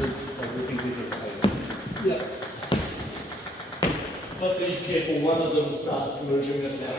Everything this is high. Yeah. But be careful, one of them starts moving it now.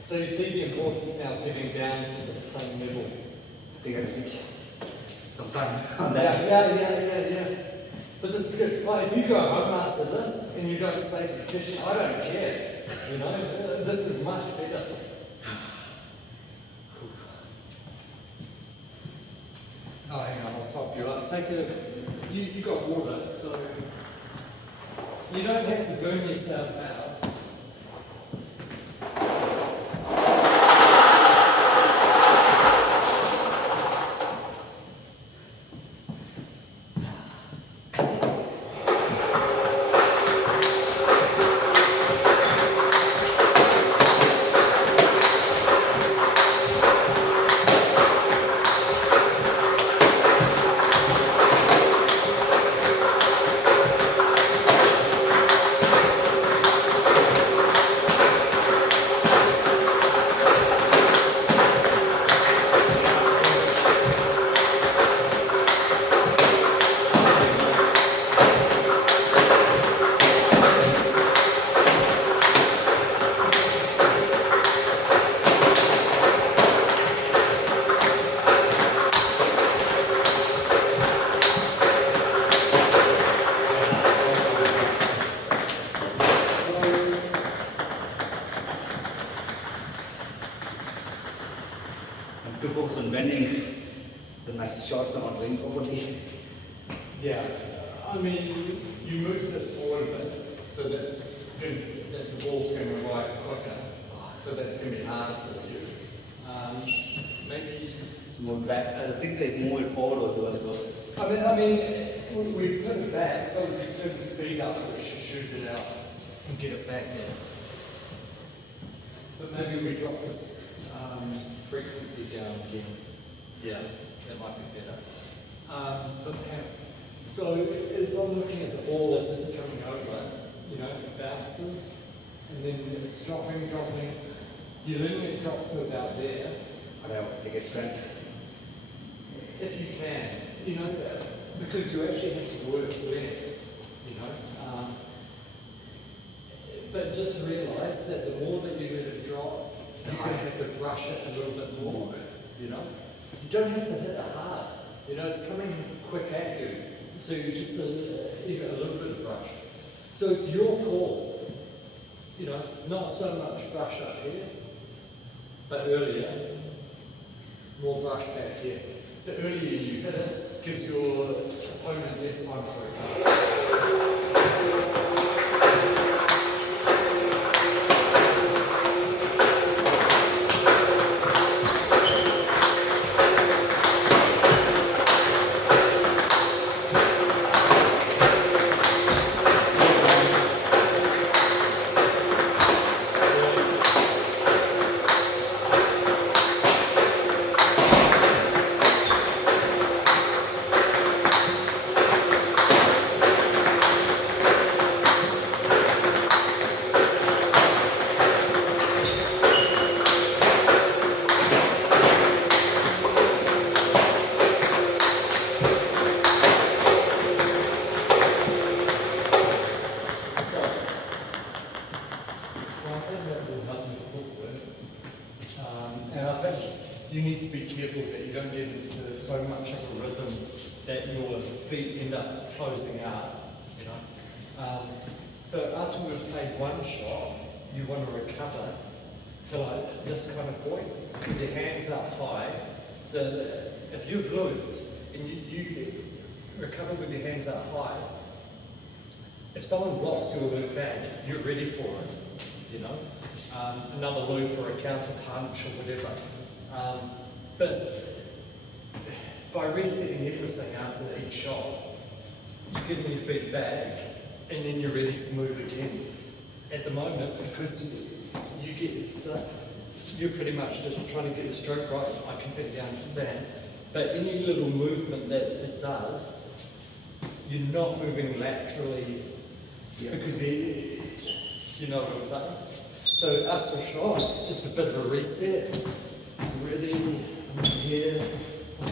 So you see the importance now of getting down to the same level. I think I reach sometime on Yeah, that. yeah. But this is good. Like if you go home after this and you don't stay for the session, I don't care. You know, this is much better. Oh, hang on, I'll top you up. Take a, you got water, so you don't have to burn yourself out. To focus on bending the nice shots not doing properly. Yeah, I mean, you moved it forward a bit, so that's good, that the ball's going to arrive quicker, so that's going to be harder for you. Maybe... Move back, I think like move it forward or towards closer. I mean, we put it back, but we can turn the speed up, we should shoot it out and get it back there. But maybe we drop this frequency down again. Yeah, that might be better. So as I'm looking at the ball as it's coming over, you know, it bounces and then it's dropping. You're letting it drop to about there. But I want to take it front. If you can, you know, because you actually have to work less, you know. But just realise that the more that you let it drop, you're going to have to brush it a little bit more, you know. You don't have to hit it hard, you know, it's coming quick at you. So you just even a little bit of brush. So it's your call, you know, not so much brush up here, but earlier, more brush back here. The earlier you hit it, gives your opponent less time to recover. you need to be careful that you don't get into so much of a rhythm that your feet end up closing out, you know. So after we've played one shot, you want to recover to like this kind of point, with your hands up high. So that if you're glute and you recover with your hands up high, if someone blocks your loop back, you're ready for it, you know. Another loop or a counter punch or whatever. But by resetting everything after each shot, you're getting your feet back and then you're ready to move again. At the moment, because you get stuck, you're pretty much just trying to get the stroke right. I completely understand. But any little movement that it does, you're not moving laterally because you know what I'm saying. So after a shot, it's a bit of a reset. I'm ready, I'm here,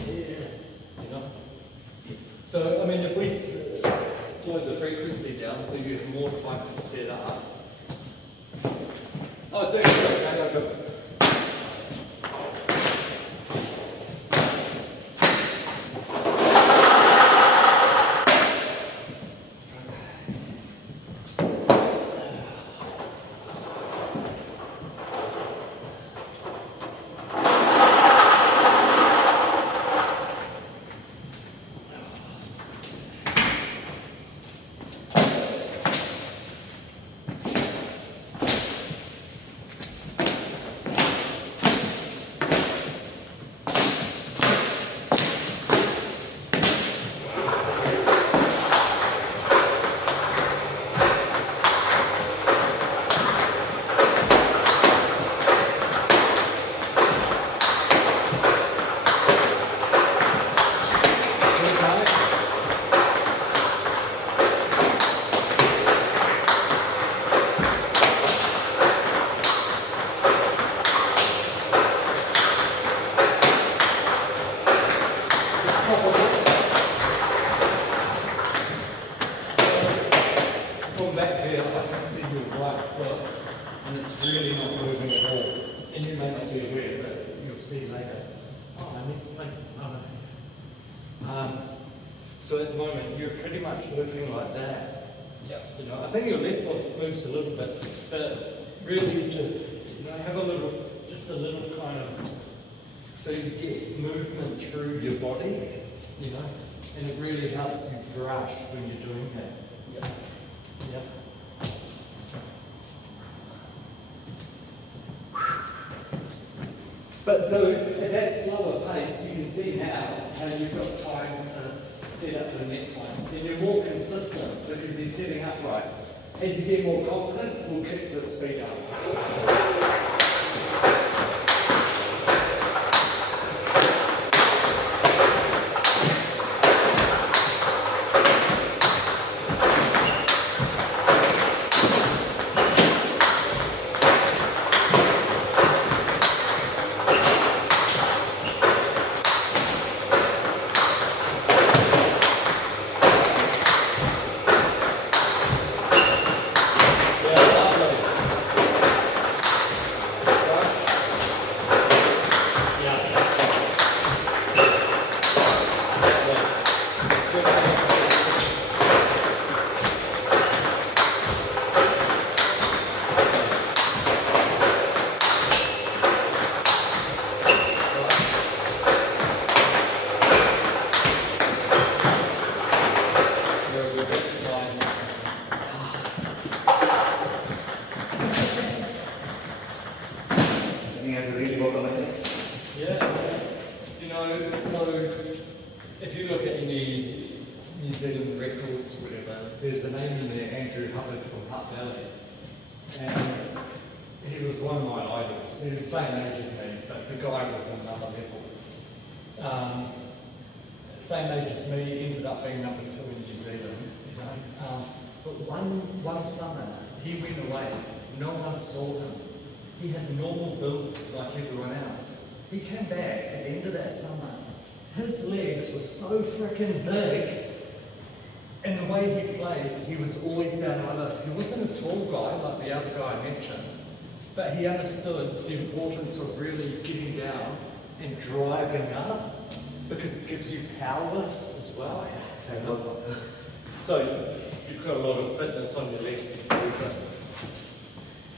you know. So, I mean, if we slow the frequency down so you have more time to set up. Oh, it's okay, I go. So at the moment, you're pretty much looking like that. Yep. You know, I think your left foot moves a little bit, but really just, have a little, just a little kind of, so you get movement through your body, and it really helps you brush when you're doing that. Yep. But so at that slower pace, you can see now how you've got time to set up for the next one. And you're more consistent because you're setting up right. As you get more confident, we'll kick the speed up. Same age as me, ended up being number 2 in New Zealand, But one summer, he went away, no one saw him. He had normal build like everyone else. He came back at the end of that summer. His legs were so freaking big, and the way he played, he was always down like this. He wasn't a tall guy like the other guy I mentioned, but he understood the importance of really getting down and driving up because it gives you power as well. So you've got a lot of fitness on your legs to do, but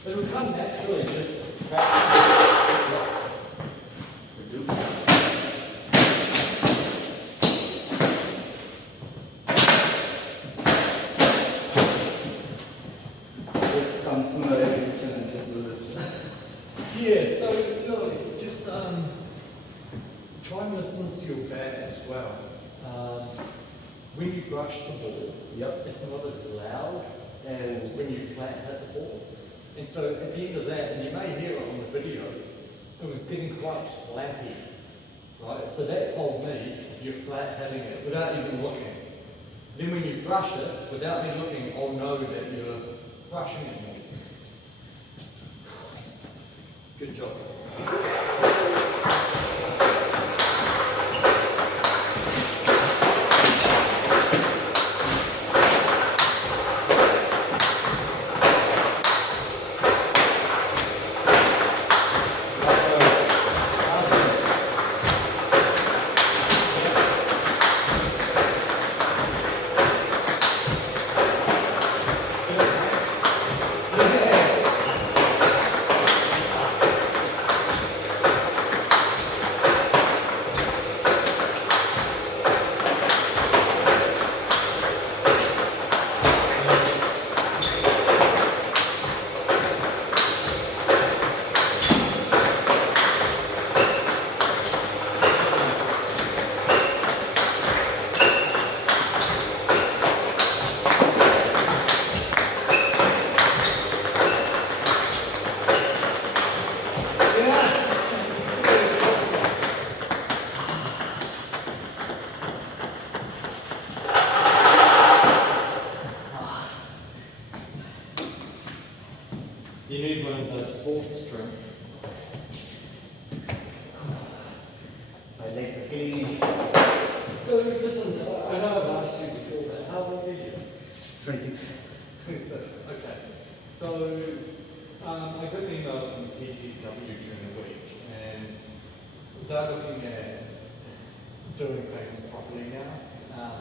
it will come naturally just practice. We do. Just come from a repetition and just do this. Yeah, so no, just try and listen to your back as well. When you brush the ball, it's not as loud as when you flat hit the ball. And so at the end of that, and you may hear it on the video, it was getting quite slappy, right? So that told me you're flat hitting it without even looking. Then when you brush it, without me looking, I'll know that you're brushing it more. Good job. You need one of those sports drinks. My legs are killing me. So listen, I know I've asked you before, but how old are you? 26. 26, okay. So I got an email from TGW during the week, and they're looking at doing things properly now.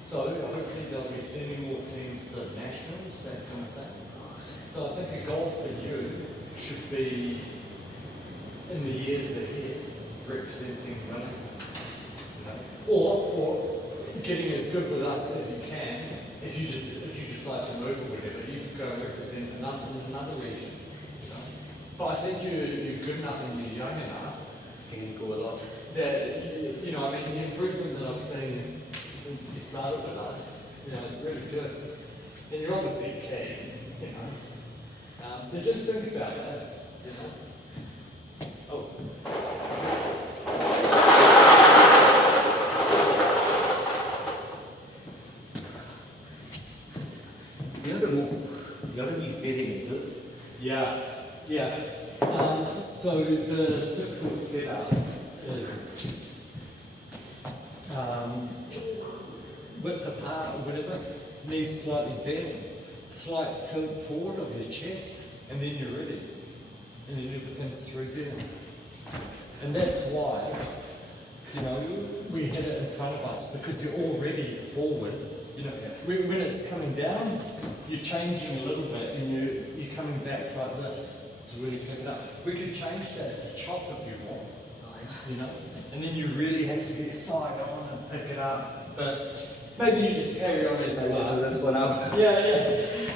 So hopefully they'll be sending more teams to nationals, that kind of thing. So I think a goal for you should be, in the years ahead, representing Wellington. You know? Or getting as good with us as you can. If you just like to move or whatever, you can go and represent another region. You know? But I think you're good enough and you're young enough. Can go a lot. That you know, I mean, the improvement that I've seen since you started with us, you know, it's really good. And you're obviously keen, you know. So just think about that, you know. Oh. You have to move. You have to be facing this. Yeah. So the typical setup is width apart or whatever, knees slightly bent, slight tilt forward of your chest, and then you're ready. And then everything's through there. And that's why, you know, we had it in front of us, because you're already forward. You know, when it's coming down, you're changing a little bit, and you're coming back like this to really pick it up. We could change that to chop if you want, you know, and then you really have to get side on and pick it up. But maybe you just carry on as you are. Let's go now. Yeah.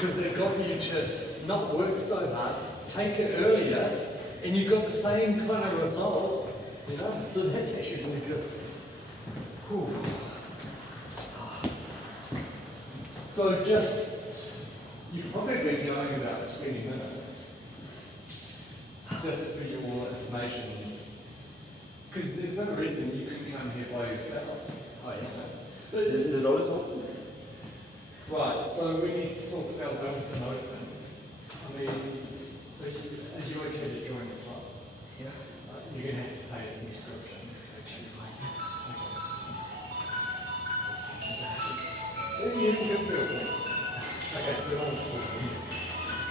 because they got you to not work so hard, take it earlier, and you got the same kind of result, you know? So that's actually really good. Whew. So just, you've probably been going about 20 minutes, just for your information. Because there's no reason you can come here by yourself. Oh yeah. Is it always open? Right, so we need to talk about Wellington Open. I mean, so are you okay to join the club? Yeah. You're going to have to pay a subscription. Actually fine. You can feel free. Okay, so no one's talking.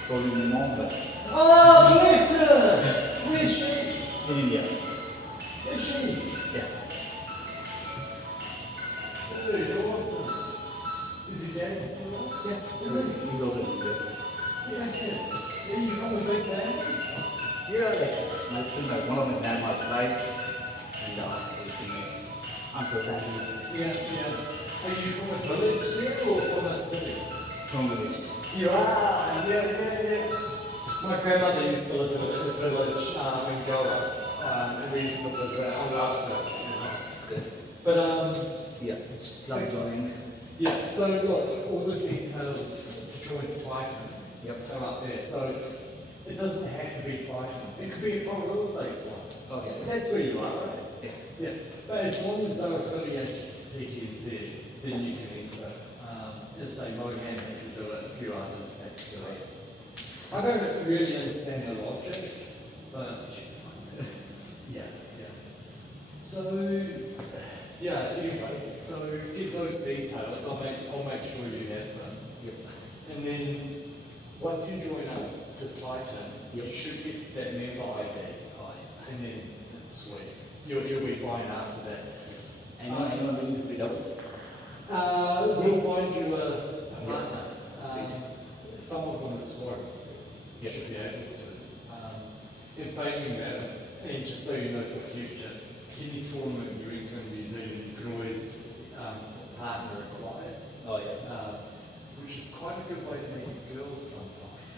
Probably my mom, but Oh, bless her! Where's she? in India. Where's she? Yeah. Dude, awesome. Is your dad still on? Yeah. Is it? He's also in India. Yeah, okay. Are you from a big family? Yeah, like my friend, like one of my grandma's died, and my uncles and aunties Yeah, yeah. Are you from a village there or from a city? from the village. You are, yeah. My grandmother used to live in a village in Goa, and we used to visit. I loved it, you know. It's good. But Yeah, it's love joining. yeah. So look, all the details to join Titan, Yep. come up there. So it doesn't have to be Titan. It could be a Honolulu-based one. Okay. That's where you are, right? Yeah. Yeah. But as long as they're affiliated to TTZ, then you can enter. As say Mohan had to do it, a few others had to do it. I don't really understand the logic, but yeah. So yeah, anyway, so give those details. I'll make sure you have them. Yep. And then once you join up to Titan, you should get that member ID. And then it's sweet. You'll be fine after that. Anyone willing to bid out? We'll find you a partner. Some of them are scoring. You should be able to. In failing that, and just so you know for future, any tournament you enter in New Zealand, you can always partner acquire. Oh yeah. Which is quite a good way to meet girls sometimes.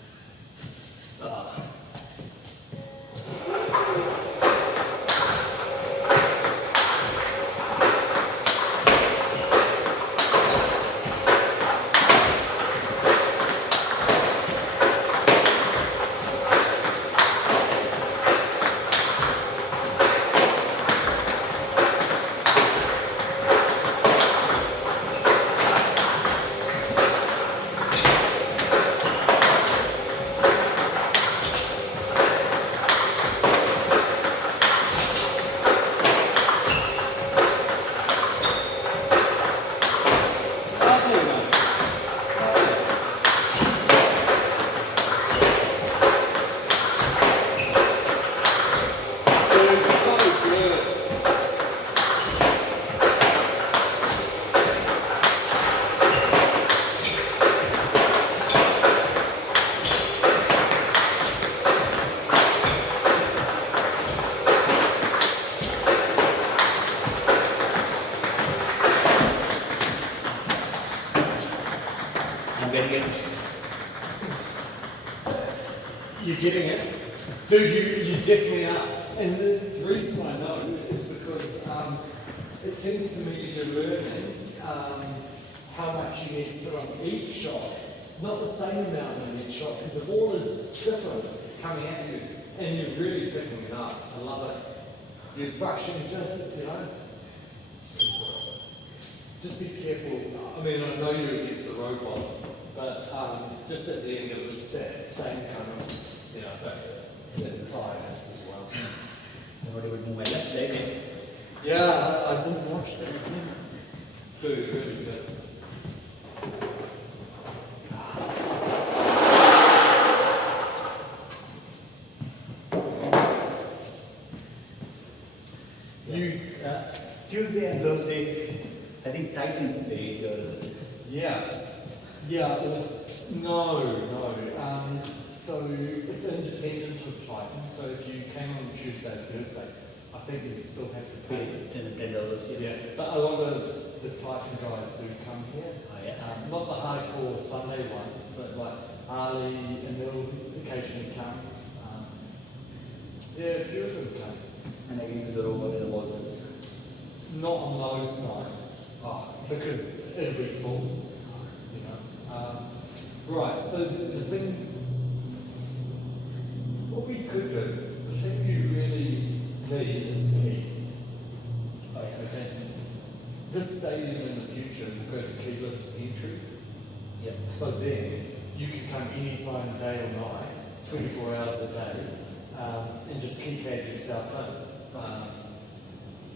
I'm getting it. You're getting it? Dude, you definitely are. And the reason I know is because it seems to me you're learning how much you need to put on each shot. Not the same amount on each shot, because the ball is different coming at you. And you're really picking it up. I love it. You're brushing just, you know. Just be careful. I mean, I know you're against the robot, but just at the end of that same kind of, you know, but it's tiredness as well. I thought I would move my left leg. Yeah, I didn't watch that. Dude, really good. Tuesday and Thursday, I think Titans play here. Yeah. Well, no. So it's independent of Titan. So if you came on Tuesday or Thursday, I think you'd still have to pay. $10. Yeah. But a lot of the Titan guys do come here. Oh yeah. Not the hardcore Sunday ones, but like occasionally comes. Yeah, a few of them come. And I use the robot in the walls. Not on those nights, because it'll be full, you know. Right, so the thing, what we could do, the thing you really need is key. Okay. This stadium in the future will go to keyless entry. Yep. So then you can come anytime, day or night, 24 hours a day, and just keypad yourself in.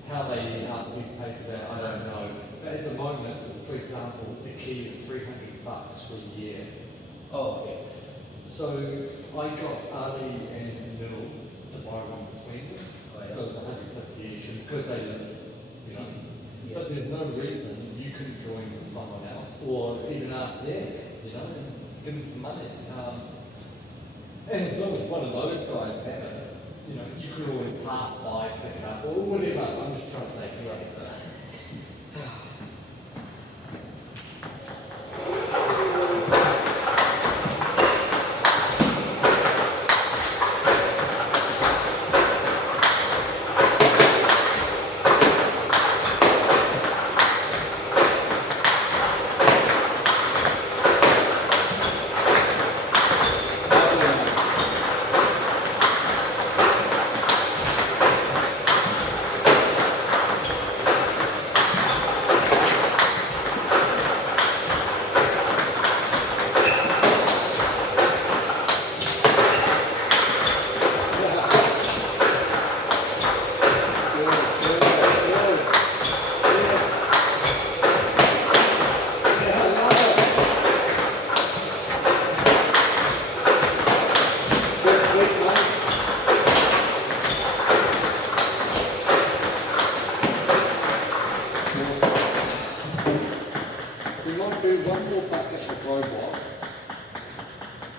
How they ask you to pay for that, I don't know. But at the moment, for example, the key is $300 for a year. Oh, okay. So I got Ali and Middle to buy one between them. Oh, yeah. So it was 150 each, and because they live, you know. Yeah. But there's no reason you couldn't join with someone else, or even ask them, you know, and give them some money. And as long as one of those guys have it, you know, you could always pass by, pick it up, or whatever. I'm just trying to say, right.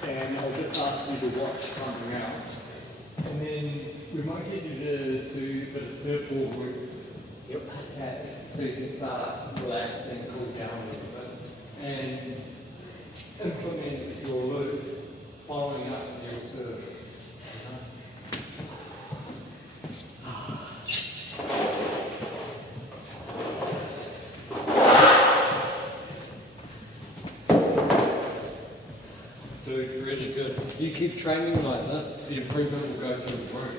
And I'll just ask you to watch something else. And then we might get you to do a bit of third ball work. Yep. Tap, so you can start relaxing, cool down a little bit. And implement your loop, following up your serve. Dude, really good. You keep training like this, the improvement will go through the roof.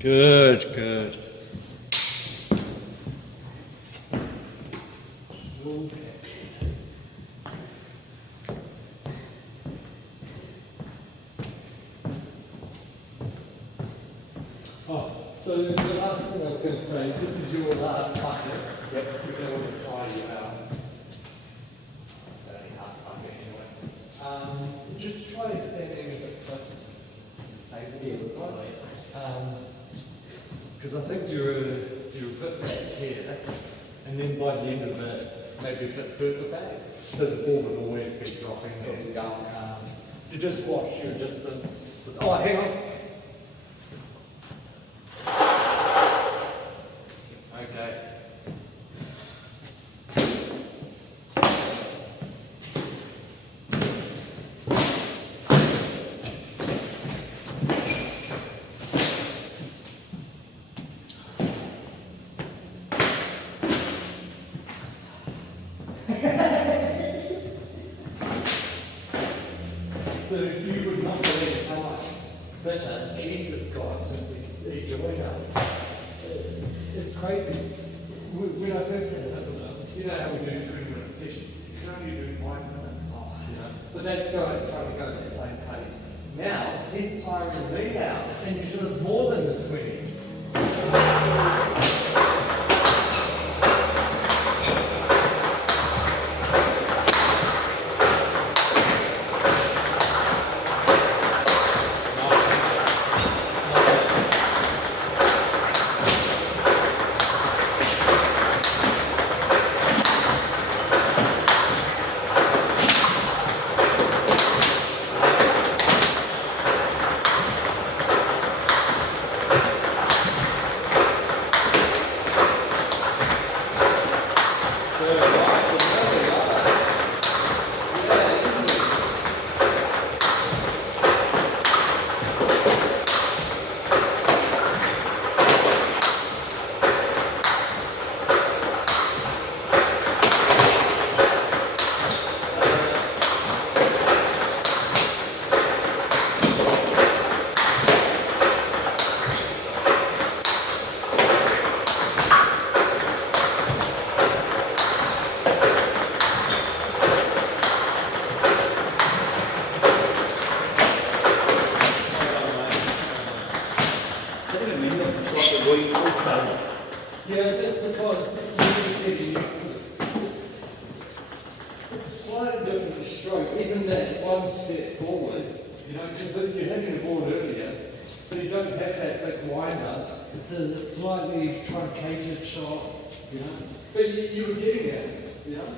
Good, good. Oh, so the last thing I was going to say, this is your last bucket. Yep. We're going to tie you out. It's only half bucket anyway. Just try and stand there a bit closer to the table. Yes, because I think you're a bit back here, and then by the end of it, maybe a bit further back, so the ball would always be dropping and going. So just watch your distance. Oh, hang on. Okay. So you would not believe how much better Keith has got since he joined us. It's crazy. When I first had it with him, you know how we do 3-minute sessions, you can only do 5 minutes. You know? But that's right, trying to go at that same pace. Now, he's tiring me out, and he does more than the 20. because you just get used to it. It's a slightly different stroke, even that one step forward, you know, because you're hitting the ball earlier, so you don't have that big winder. It's a slightly truncated shot, you know, but you were getting it, you know.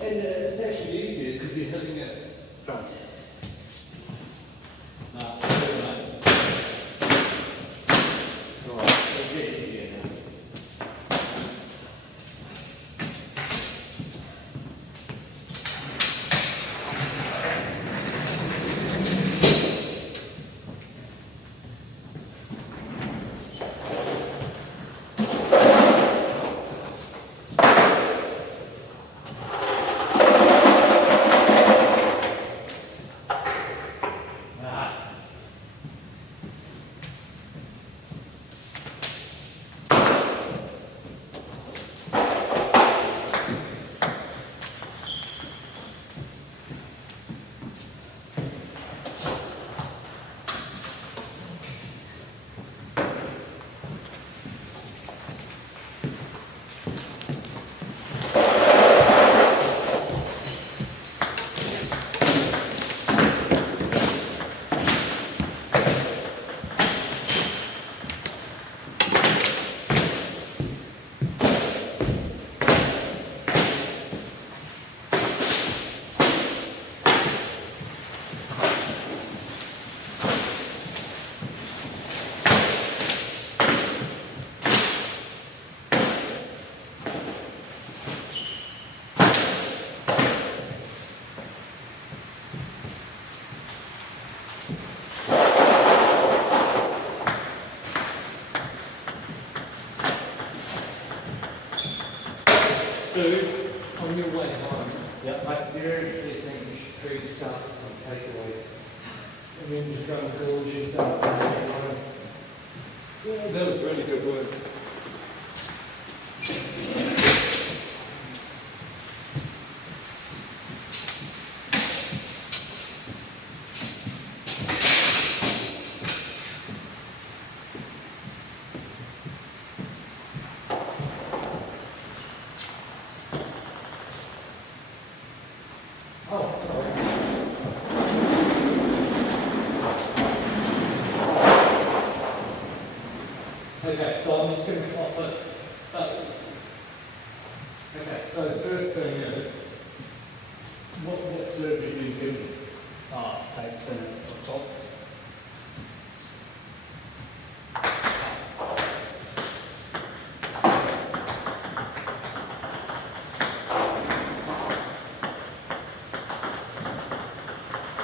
And it's actually easier because you're hitting it front. No, alright, it'll get easier now. Dude, on your way home, I seriously think you should treat yourself to some takeaways. And then just go and gorge yourself and get home. Yeah, that was really good work. Oh, sorry. Okay, so I'm just going to pop it. Okay, so the first thing is, what serve have you given? Side spin at the top.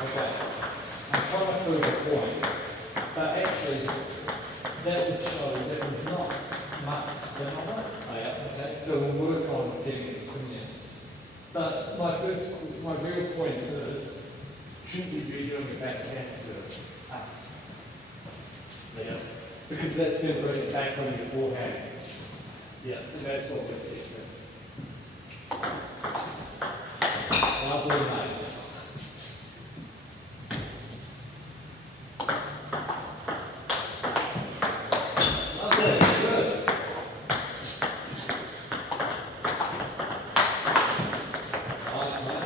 Okay, I'm trying to prove a point, but actually, that would show that there's not much spin on it. Oh yeah. Okay, so we'll work on getting it spinning. But my real point is, shouldn't we be doing a backhand serve up? Yeah. Because that's separating it back from your forehand. Yeah. And that's what we're seeing. Lovely, mate. Lovely, good. Nice, mate.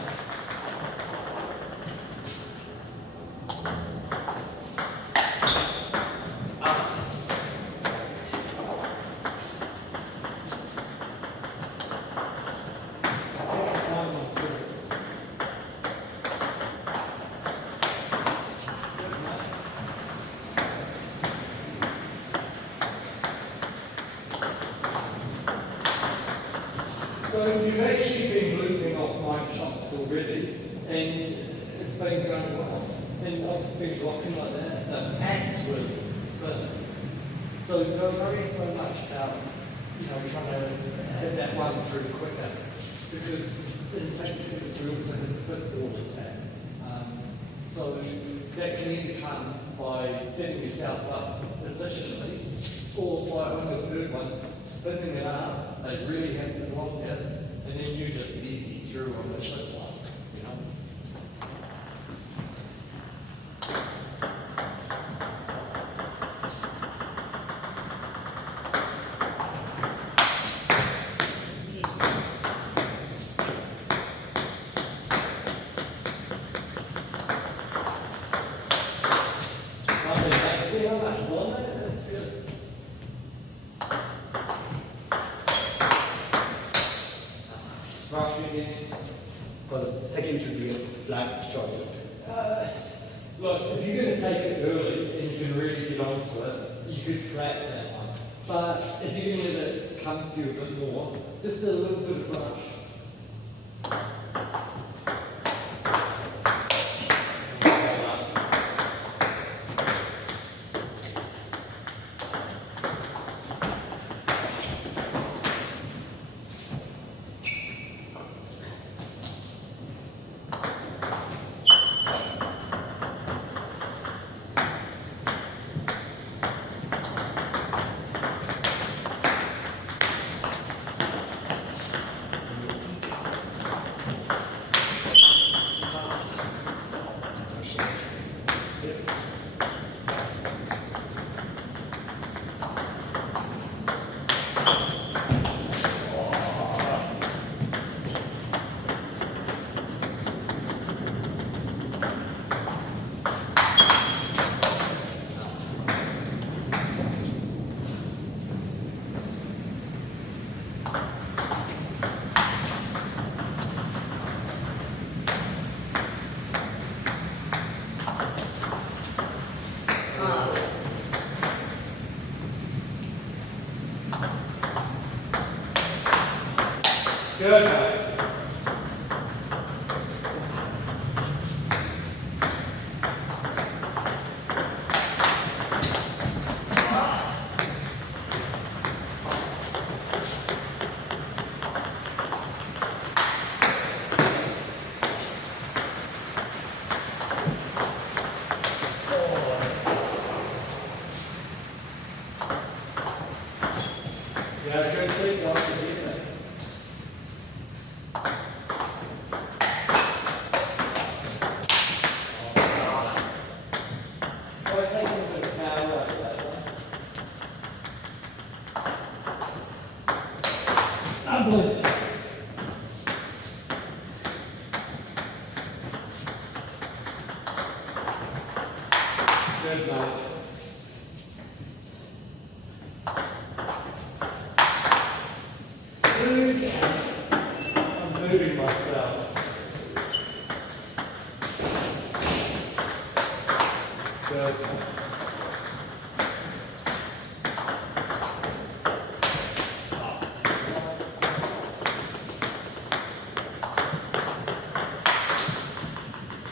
So you've actually been looping off my shots already, and it's been going well. And I've just been rocking like that. The pack's really spin. So don't worry so much about, trying to hit that one through quicker, because in techniques we also hit the fifth ball attack. So that can either come by setting yourself up positionally, or by on the third one, spinning it up. They really have to block it, and then you just easy through on the fifth one, Brush again. For the second should be a flat shot. Look, if you're going to take it early and you can really get onto it, you could flat that one. But if you're going to let it come to you a bit more, just a little bit of brush. Good, mate. Yeah, go sleep while you're here. Good, mate. Dude, I'm moving myself. Good.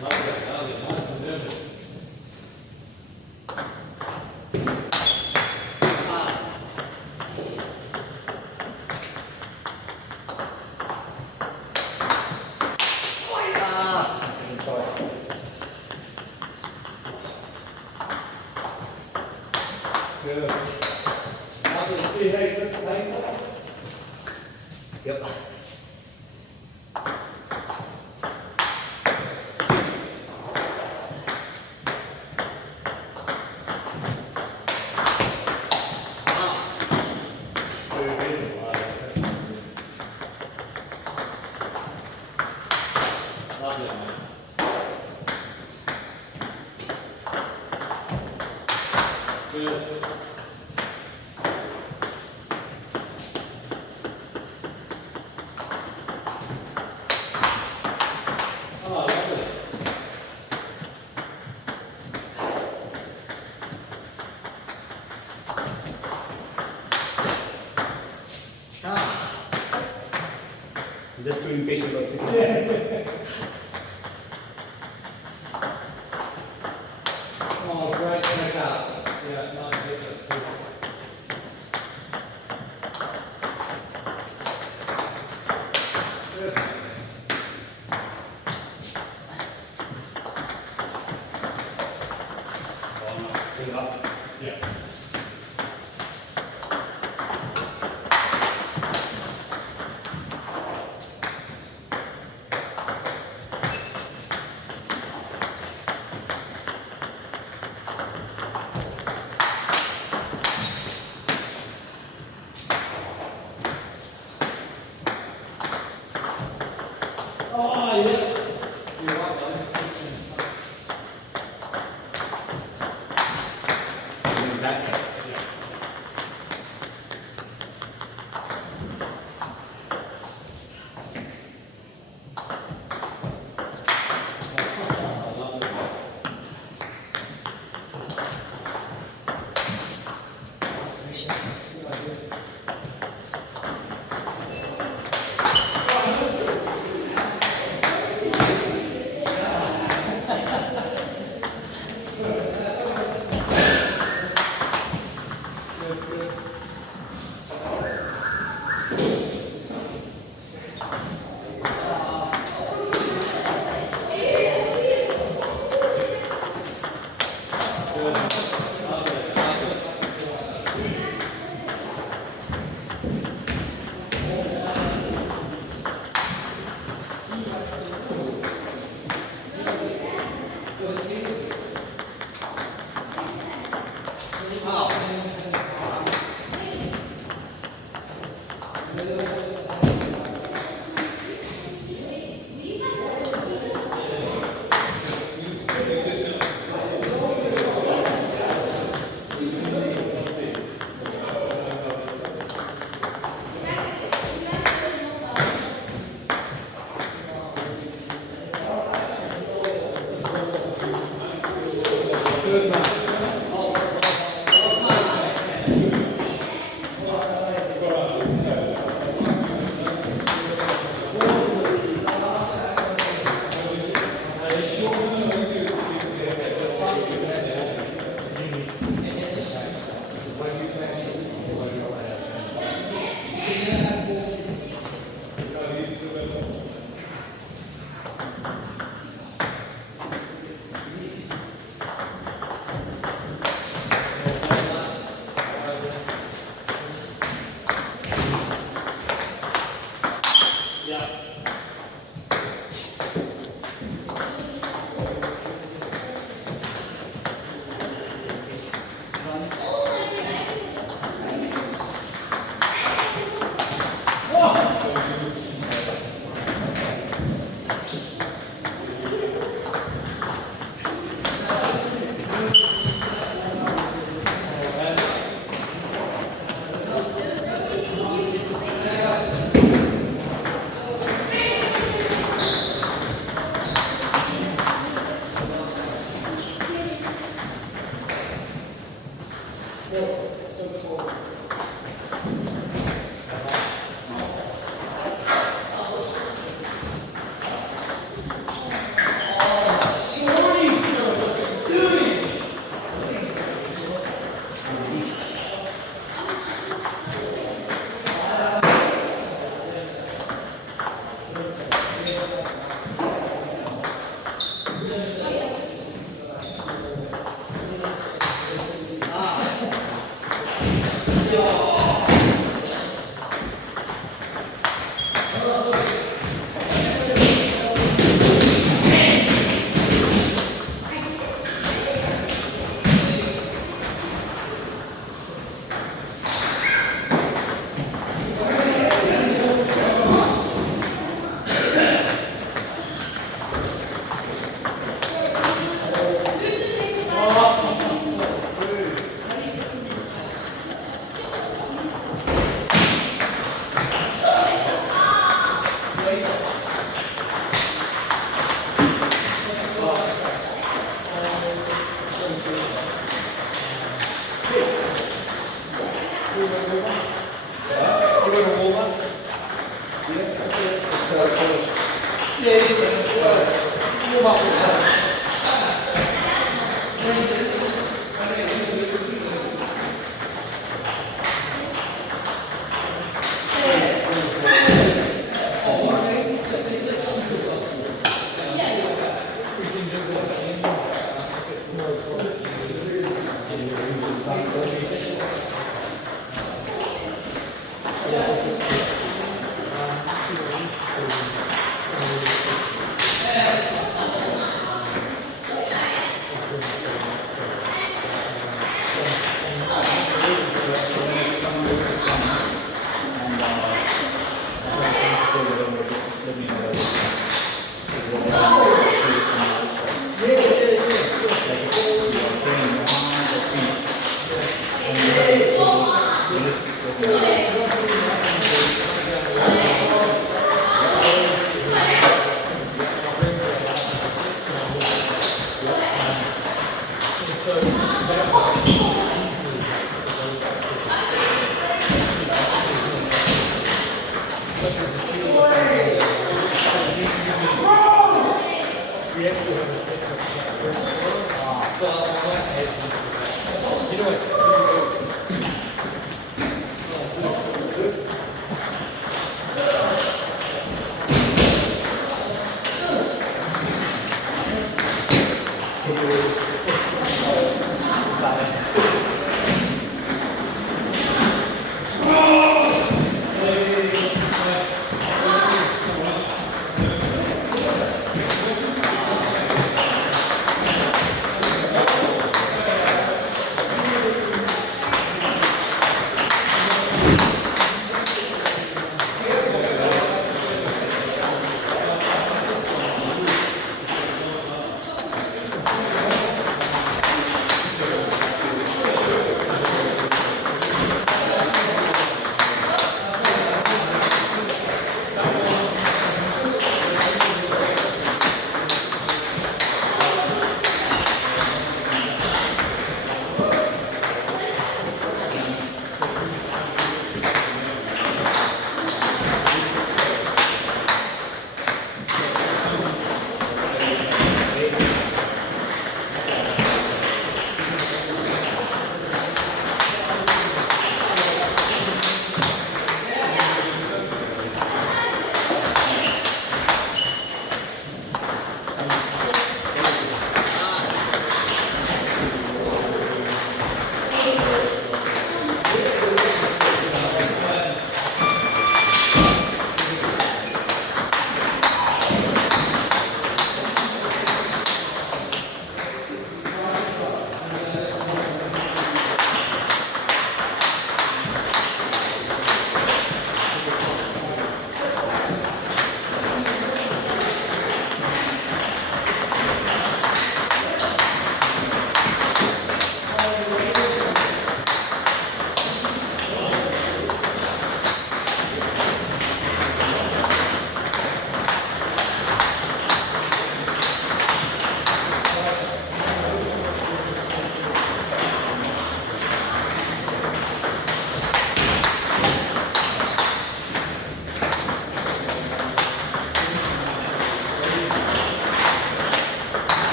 Lovely, nice and moving. Good. Now you see how you took the pace out? Yep. Lovely, mate. Good. Oh, lovely. I'm just too impatient about sitting. Oh, great check out. Yeah, nice effort. Good. Fill it up. Yeah.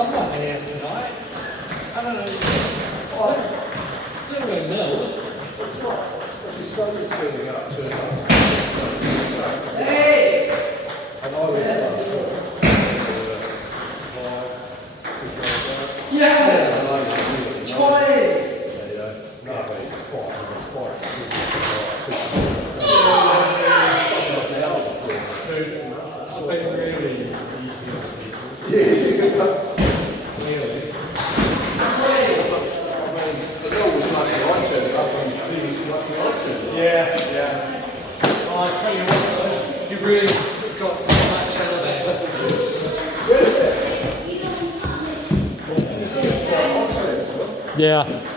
someone here tonight. I don't know. Silver Mill. It's not. The sun is turning up, turning up. Hey! And I would Yeah! Toy! I've been really easy. Really? Yeah, yeah. Oh, I tell you what though, you really got so much elevator. Yeah.